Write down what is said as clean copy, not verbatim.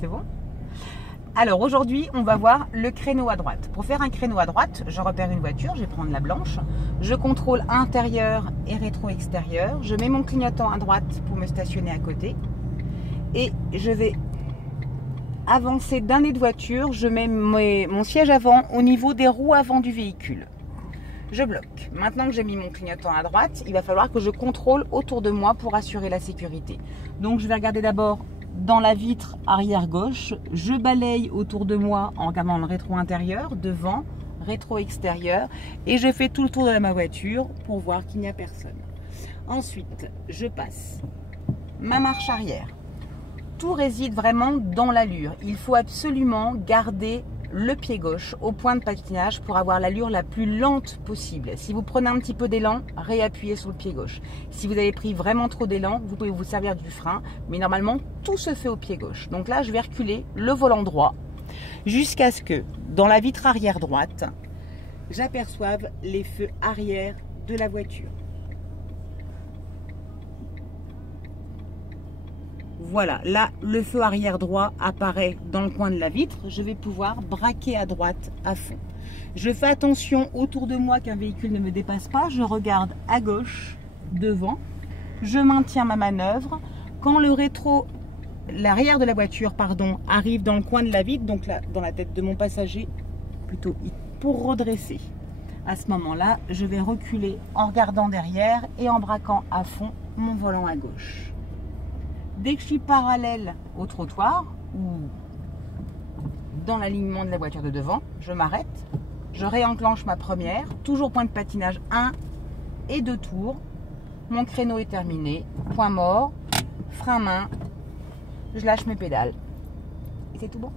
C'est bon? Alors aujourd'hui, on va voir le créneau à droite. Pour faire un créneau à droite, je repère une voiture, je vais prendre la blanche. Je contrôle intérieur et rétro-extérieur. Je mets mon clignotant à droite pour me stationner à côté. Et je vais avancer d'un nez de voiture. Je mets mon siège avant au niveau des roues avant du véhicule. Je bloque. Maintenant que j'ai mis mon clignotant à droite, il va falloir que je contrôle autour de moi pour assurer la sécurité. Donc je vais regarder d'abord dans la vitre arrière gauche, je balaye autour de moi en regardant le rétro intérieur, devant, rétro extérieur, et je fais tout le tour de ma voiture pour voir qu'il n'y a personne. Ensuite, je passe ma marche arrière. Tout réside vraiment dans l'allure. Il faut absolument garder le pied gauche au point de patinage pour avoir l'allure la plus lente possible. Si vous prenez un petit peu d'élan, réappuyez sur le pied gauche. Si vous avez pris vraiment trop d'élan, vous pouvez vous servir du frein, mais normalement tout se fait au pied gauche. Donc là, je vais reculer le volant droit jusqu'à ce que dans la vitre arrière droite, j'aperçoive les feux arrière de la voiture. Voilà, là, le feu arrière droit apparaît dans le coin de la vitre. Je vais pouvoir braquer à droite à fond. Je fais attention autour de moi qu'un véhicule ne me dépasse pas. Je regarde à gauche, devant. Je maintiens ma manœuvre. Quand l'arrière de la voiture, arrive dans le coin de la vitre, donc là, dans la tête de mon passager, plutôt pour redresser. À ce moment-là, je vais reculer en regardant derrière et en braquant à fond mon volant à gauche. Dès que je suis parallèle au trottoir ou dans l'alignement de la voiture de devant, je m'arrête, je réenclenche ma première, toujours point de patinage 1 et 2 tours. Mon créneau est terminé, point mort, frein main, je lâche mes pédales et c'est tout bon.